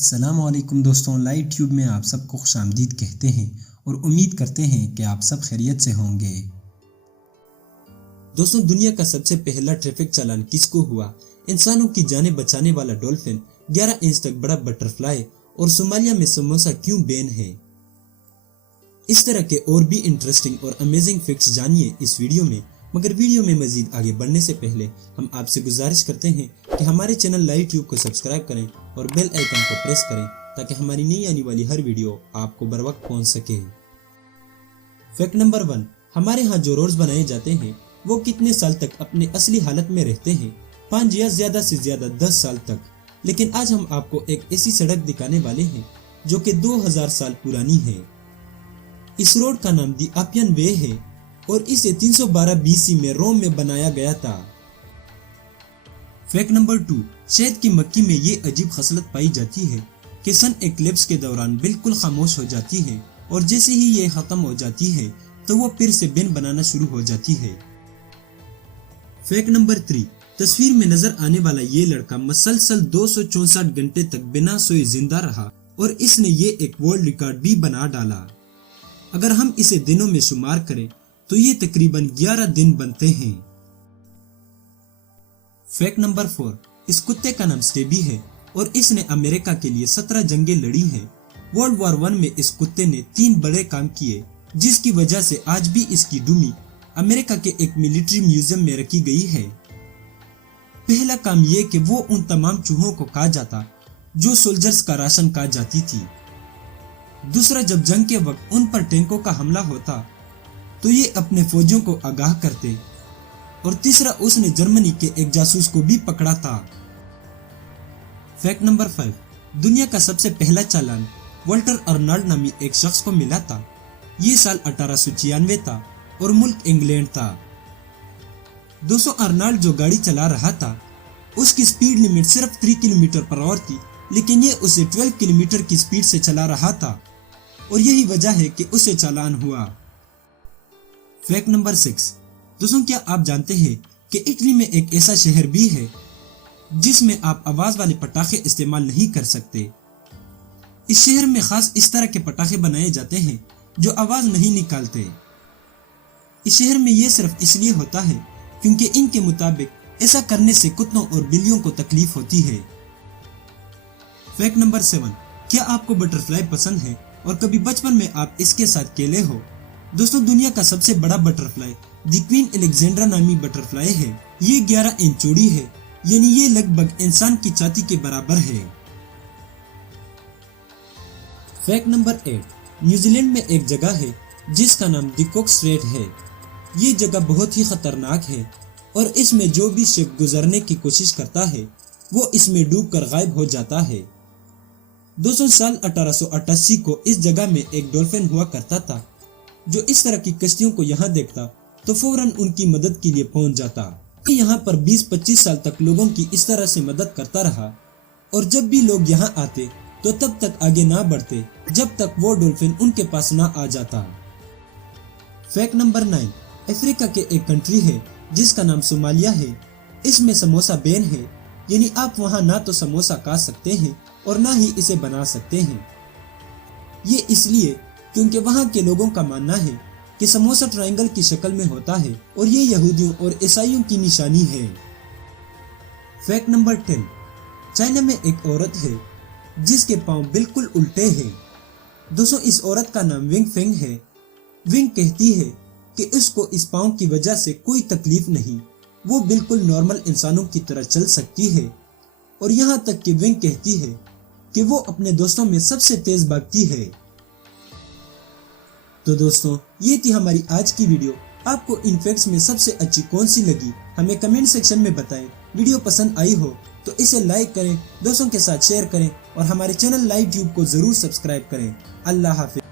السلام علیکم دوستوں، لائٹ ٹیوب میں آپ سب کو خوش آمدید کہتے ہیں اور امید کرتے ہیں کہ آپ سب خیریت سے ہوں گے۔ دوستوں، دنیا کا سب سے پہلا ٹریفک چالان کس کو ہوا؟ انسانوں کی جانیں بچانے والا ڈولفن، 11 انچ تک بڑا بٹر فلائی اور صومالیہ میں سموسہ کیوں بین ہے؟ اس طرح کے اور بھی انٹرسٹنگ اور امیزنگ فیکٹس جانیے اس ویڈیو میں، مگر ویڈیو میں مزید آگے بڑھنے سے پہلے ہم آپ سے گزارش کرتے ہیں کہ ہمارے چینل لائٹ ٹیوب کو سبسکرائب کریں اور بیل آئیکن کو پریس کریں تاکہ ہماری نئی آنے والی ہر ویڈیو آپ کو بر وقت پہنچ سکے۔ فیکٹ نمبر 1، ہمارے ہاں جو روڈز بنائے جاتے ہیں وہ کتنے سال تک اپنے اصلی حالت میں رہتے ہیں؟ 5 یا زیادہ سے زیادہ 10 سال تک۔ لیکن آج ہم آپ کو ایک ایسی سڑک دکھانے والے ہیں جو کہ 2000 سال پرانی ہے۔ اس روڈ کا نام دی اپین وے ہے اور اسے 312 BC میں روم میں بنایا گیا تھا۔ فیکٹ نمبر 2، شہد کی مکھی میں یہ عجیب خصلت پائی جاتی ہے کہ سن ایکلپس کے دوران بالکل خاموش ہو جاتی ہے اور جیسے ہی یہ ختم ہو جاتی ہے تو وہ پھر سے بین بنانا شروع ہو جاتی ہے۔ فیکٹ نمبر 3، تصویر میں نظر آنے والا یہ لڑکا مسلسل 264 گھنٹے تک بنا سوئے زندہ رہا اور اس نے یہ ایک ورلڈ ریکارڈ بھی بنا ڈالا۔ اگر ہم اسے دنوں میں شمار کریں تو یہ تقریباً 11 دن بنتے ہیں۔ فیکٹ نمبر 4، اس کتے کا نام سٹیبی ہے اور اس نے امریکہ کے لیے 17 جنگیں لڑی ہیں۔ ورلڈ وار 1 میں اس کتے نے 3 بڑے کام کیے جس کی وجہ سے آج بھی اس کی ڈومی امریکہ کے ایک ملٹری میوزیم میں رکھی گئی ہے۔ پہلا کام یہ کہ وہ ان تمام چوہوں کو کھا جاتا جو سولجرز کا راشن کھا جاتی تھی۔ دوسرا، جب جنگ کے وقت ان پر ٹینکوں کا حملہ ہوتا تو یہ اپنے فوجیوں کو آگاہ کرتے۔ اور تیسرا، اس نے جرمنی کے ایک جاسوس کو بھی پکڑا تھا۔ فیکٹ نمبر 5، دنیا کا سب سے پہلا چالان والٹر ارنالڈ نامی ایک شخص کو ملا تھا۔ یہ سال 1896 تھا اور ملک انگلینڈ تھا۔ دوستوں، ارنالڈ جو گاڑی چلا رہا تھا اس کی سپیڈ لمٹ صرف 3 کلومیٹر پر آور تھی، لیکن یہ اسے 12 کلومیٹر کی سپیڈ سے چلا رہا تھا اور یہی وجہ ہے کہ اسے چالان ہوا۔ فیکٹ نمبر 6، دوستوں کیا آپ جانتے ہیں کہ اٹلی میں ایک ایسا شہر بھی ہے جس میں آپ آواز والے پٹاخے استعمال نہیں کر سکتے؟ اس شہر میں خاص اس طرح کے پٹاخے بنائے جاتے ہیں جو آواز نہیں نکالتے۔ اس شہر میں یہ صرف اس لیے ہوتا ہے کیونکہ ان کے مطابق ایسا کرنے سے کتوں اور بلیوں کو تکلیف ہوتی ہے۔ فیکٹ نمبر 7، کیا آپ کو بٹر فلائی پسند ہے اور کبھی بچپن میں آپ اس کے ساتھ کھیلے ہو؟ دوستوں، دنیا کا سب سے بڑا بٹر فلائی دی کوئین الیگزینڈرا نامی بٹر فلائی ہے۔ یہ 11 انچ چوڑی ہے، یعنی یہ لگ بھگ انسان کی چھاتی کے برابر ہے۔ فیکٹ نمبر 8، نیوزی لینڈ میں ایک جگہ ہے جس کا نام دی کوک اسٹریٹ ہے۔ یہ جگہ بہت ہی خطرناک ہے اور اس میں جو بھی شخص گزرنے کی کوشش کرتا ہے وہ اس میں ڈوب کر غائب ہو جاتا ہے۔ دوستوں، سال 1888 کو اس جگہ میں ایک ڈولفن ہوا کرتا تھا جو اس طرح کی کشتیوں کو یہاں دیکھتا تو فوراً ان کی مدد کے لیے پہنچ جاتا۔ یہاں پر 20-25 سال تک لوگوں کی اس طرح سے مدد کرتا رہا اور جب بھی لوگ یہاں آتے تو تب تک آگے نہ بڑھتے جب تک وہ ڈولفن ان کے پاس نہ آ جاتا۔ فیکٹ نمبر 9، افریقہ کے ایک کنٹری ہے جس کا نام صومالیہ ہے۔ اس میں سموسہ بین ہے، یعنی آپ وہاں نہ تو سموسہ کھا سکتے ہیں اور نہ ہی اسے بنا سکتے ہیں۔ یہ اس لیے کیونکہ وہاں کے لوگوں کا ماننا ہے کہ سموسہ ٹرائنگل کی شکل میں ہوتا ہے اور یہ یہودیوں اور عیسائیوں کی نشانی ہے۔ فیکٹ نمبر 10، چائنا میں ایک عورت ہے جس کے پاؤں بالکل الٹے ہیں۔ دوستوں، اس عورت کا نام ونگ فینگ ہے۔ ونگ کہتی ہے کہ اس کو اس پاؤں کی وجہ سے کوئی تکلیف نہیں، وہ بالکل نارمل انسانوں کی طرح چل سکتی ہے، اور یہاں تک کہ ونگ کہتی ہے کہ وہ اپنے دوستوں میں سب سے تیز بھاگتی ہے۔ تو دوستوں، یہ تھی ہماری آج کی ویڈیو۔ آپ کو ان فیکٹس میں سب سے اچھی کون سی لگی ہمیں کمنٹ سیکشن میں بتائیں۔ ویڈیو پسند آئی ہو تو اسے لائک کریں، دوستوں کے ساتھ شیئر کریں اور ہمارے چینل لائٹ ٹیوب کو ضرور سبسکرائب کریں۔ اللہ حافظ۔